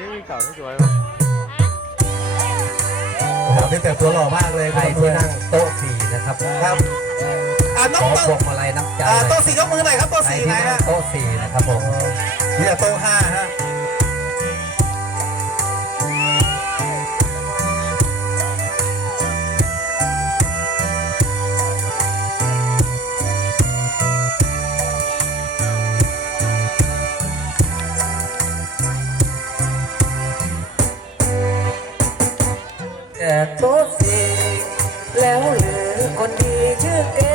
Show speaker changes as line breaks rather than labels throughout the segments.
นี่เก่าไม่สวยมั้ย
โอ้โหนี่แต่งตัวหล่อมากเลย
ใครที่นั่งโต๊ะสี่นะครับ
ครับอ่าน้อง
อ
โต๊ะ
พวงมาลัยน้ำใจ
อ่าโต๊ะสี่ยกมือหน่อยครับโต๊ะ
ใคร
สี่
ที่
ไหน
นั่ง
ฮะ
โต๊ะสี่นะครับผม
เนี่ยโต๊ะห้าฮะ
แต่โต๊ะสี่แล้วหรือคนดีชื่อเก๋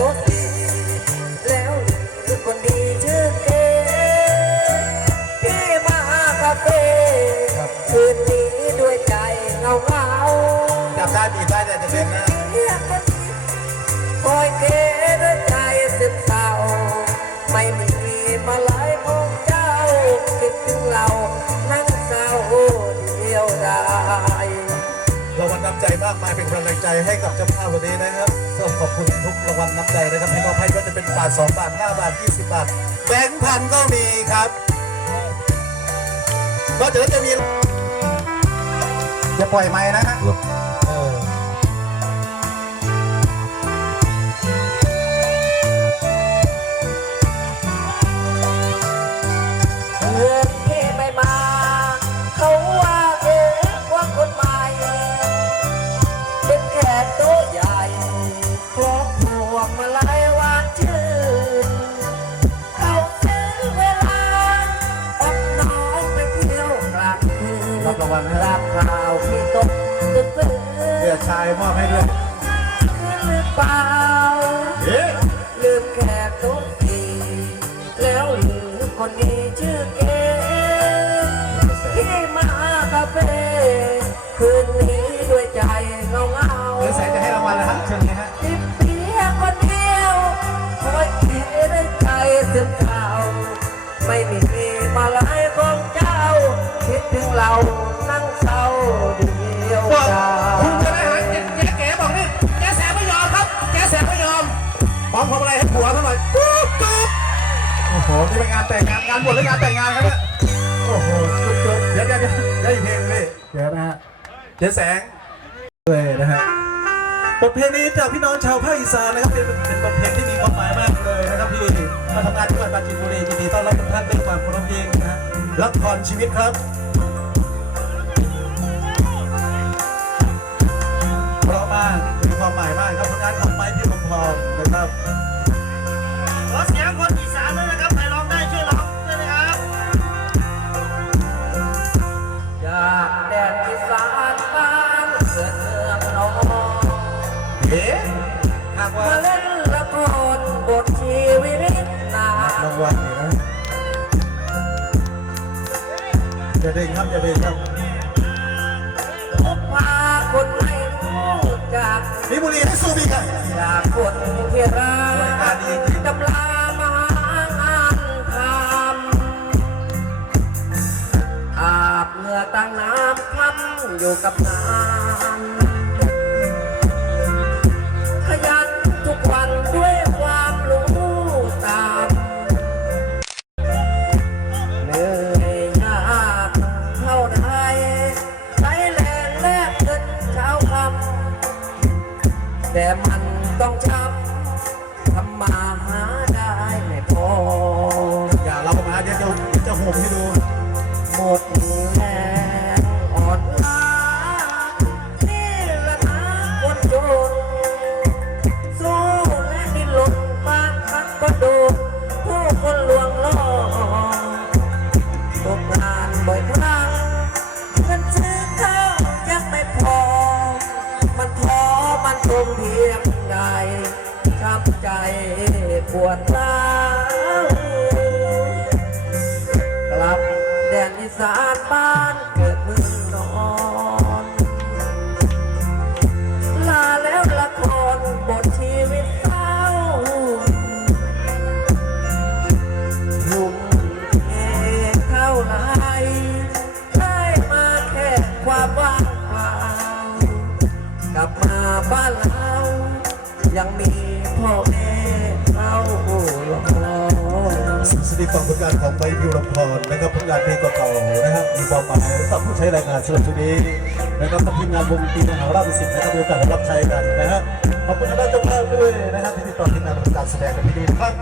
แข
กโต๊ะดีแล้วหรือคนดีชื่อเก๋พี่มาคาเฟ่คืนนี้ด้วยใจเงาเงา
จับได้บีบได้แต่จะเป็นนะากมายเป็นกำลังใจให้กับเจ้าภาพวันนี้นะครับก็ขอบคุณทุกรางวัลน้ำใจนะครับที่มอบให้ก็จะเป็นบาท2บาท5บาท20บาทแบงค์พันก็มีครับนอกจากนั้นจะมีจะปล่อยไม้นะฮะ
วันรับข่าวที่ตกตึก
เพื่อชายมอบให้ด้วย
หรือเปล่า
เลื
มแขกโต๊ะสี่แล้วหรือคนนี้ชื่อเก๋ที่มาคาเฟ่คืนนี้ด้วยใจเงาเงา
เดี๋ยวแสงจะให้รางวัลนะฮะเชิญเลยฮะ
ที่เพียงคนเดียวคอยเก๋ด้วยใจซึมเศร้าไม่มีมาลายของเจ้า คิดถึงเรานั่งเศร้าเดียว
บอก
ดา
คุณจะได้หาเจ๊เก๋บอกนี่แกแสบไม่ยอมครับแกแสบไม่ยอมพร้อมพร้อมอะไรให้ผัวเขาหน่อยกุ๊บกุ๊บโอ้โหนี่เป็นงานแต่งงานงานบวชหรืองานแต่งงานครับเนี่ยโอ้โหจุ๊บจุ๊บเดี๋ยวเดี๋ยวเดี๋ยวเดี๋ยวอีกเพลงนี่เดี๋ยวนะฮะเจ๊แสงเลยนะฮะบทเพลงนี้จากพี่น้องชาวภาคอีสานนะครับเป็นเป็นบทเพลงที่มีความหมายมากเลยนะครับที่มาทำงานที่จังหวัดปราจีนบุรียินดีต้อนรับทุกท่านด้วยความเคารพยิ่งนะฮะรับพรชีวิตครับ ไม้พี่พงพรนะครับ
ขอเสียงคนอีสานด้วยนะครับใครร้องได้ช่วยร้องด้วยนะครับ
จากแดนอีสานบ้านเกิดเมืองนอง
เอ๊ะหากว่า
มาเล่นละครบทชีวิตนารา
งวัลนี่นะอย่าเด้งครับอย่าเด้งครับ
พบพาคนไม่ รู้จัก
มีบุหรี่ให้สูบอีกอะ
จากคนที่รักตำลามหางานทำอาบเหงื่อตั้งน้ำคล้ำอยู่กับงานข แต่มันต้องช้ำ มันทนเพียงใดช้ำใจปวดร้าวกลับแดนอีสานบ้าน ยังมีพ่อแม่เราหล่อ
สิ่งสนิทของผลงานของใบพิวรพรนะครับผลงานเพลงเก่าๆนะครับมีความหมายสำหรับผู้ใช้แรงงานสำหรับชุดนี้นะครับกับทีมงานวงดนตรีมหาราชสิทธิ์นะครับมีโอกาสได้รับใช้กันนะฮะขอบคุณทางด้านเจ้าภาพด้วยนะครับที่ติดต่อทีมงานทำการแสดงกันที่ดีครับ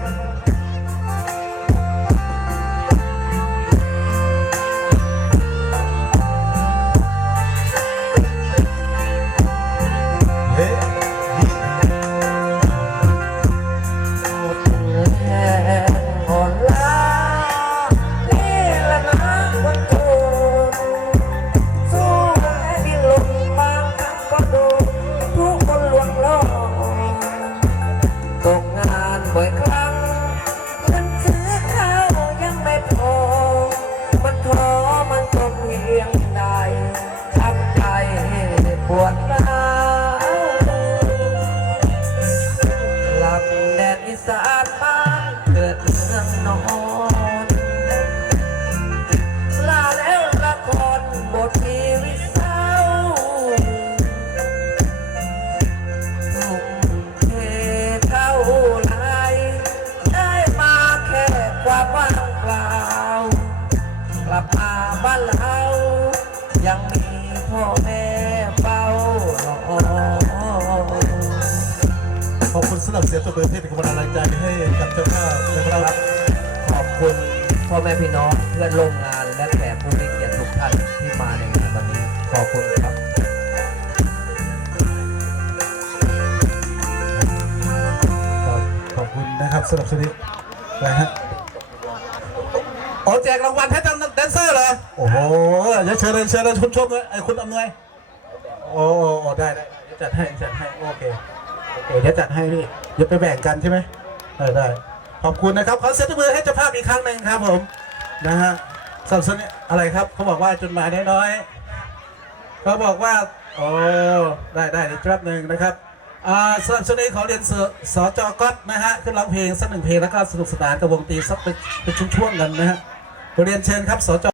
า
รับเสียง
ตบมือที่เป็นกำลังใจให้กับเจ้าภาพนะครับ
ขอบคุณพ่อแม่พี่น้องเพื่อนร่วมงานและแขกผู้มีเกียรติทุกท่านที่มาในงานวันนี้ขอบคุณครับ
ขอบคุณนะครับสำหรับชุดนี้นะฮะอ๋อแจกรางวัลให้ทางแดนเซอร์เหรอโอ้โหเดี๋ยวเชิญเลยเชิญเลยคุณชมเลยไอ้คุณอำนวยโอ้โอ้โอ้ได้ได้เดี๋ยวจัดให้จัดให้โอเคโอเคเดี๋ยวจัดให้พี่ เดี๋ยวไปแบ่งกันใช่ไหมได้ได้ขอบคุณนะครับขอเสียงตมือให้เจ้าภาพอีกครั้งหนึ่งครับผมนะฮะสำหรับชุดนี้อะไรครับเขาบอกว่าจดหมายน้อยๆเขาบอกว่าโอ้ได้ได้เดี๋ยวแป๊บหนึ่งนะครับอ่าสำหรับช่วงนี้ขอเรียนเสสจก๊อตนะฮะขึ้นร้องเพลงสักหนึ่งเพลงแล้วก็สนุกสนานกับวงตีสักเป็นเป็นช่วงๆกันนะฮะขอเรียนเชิญครับสจ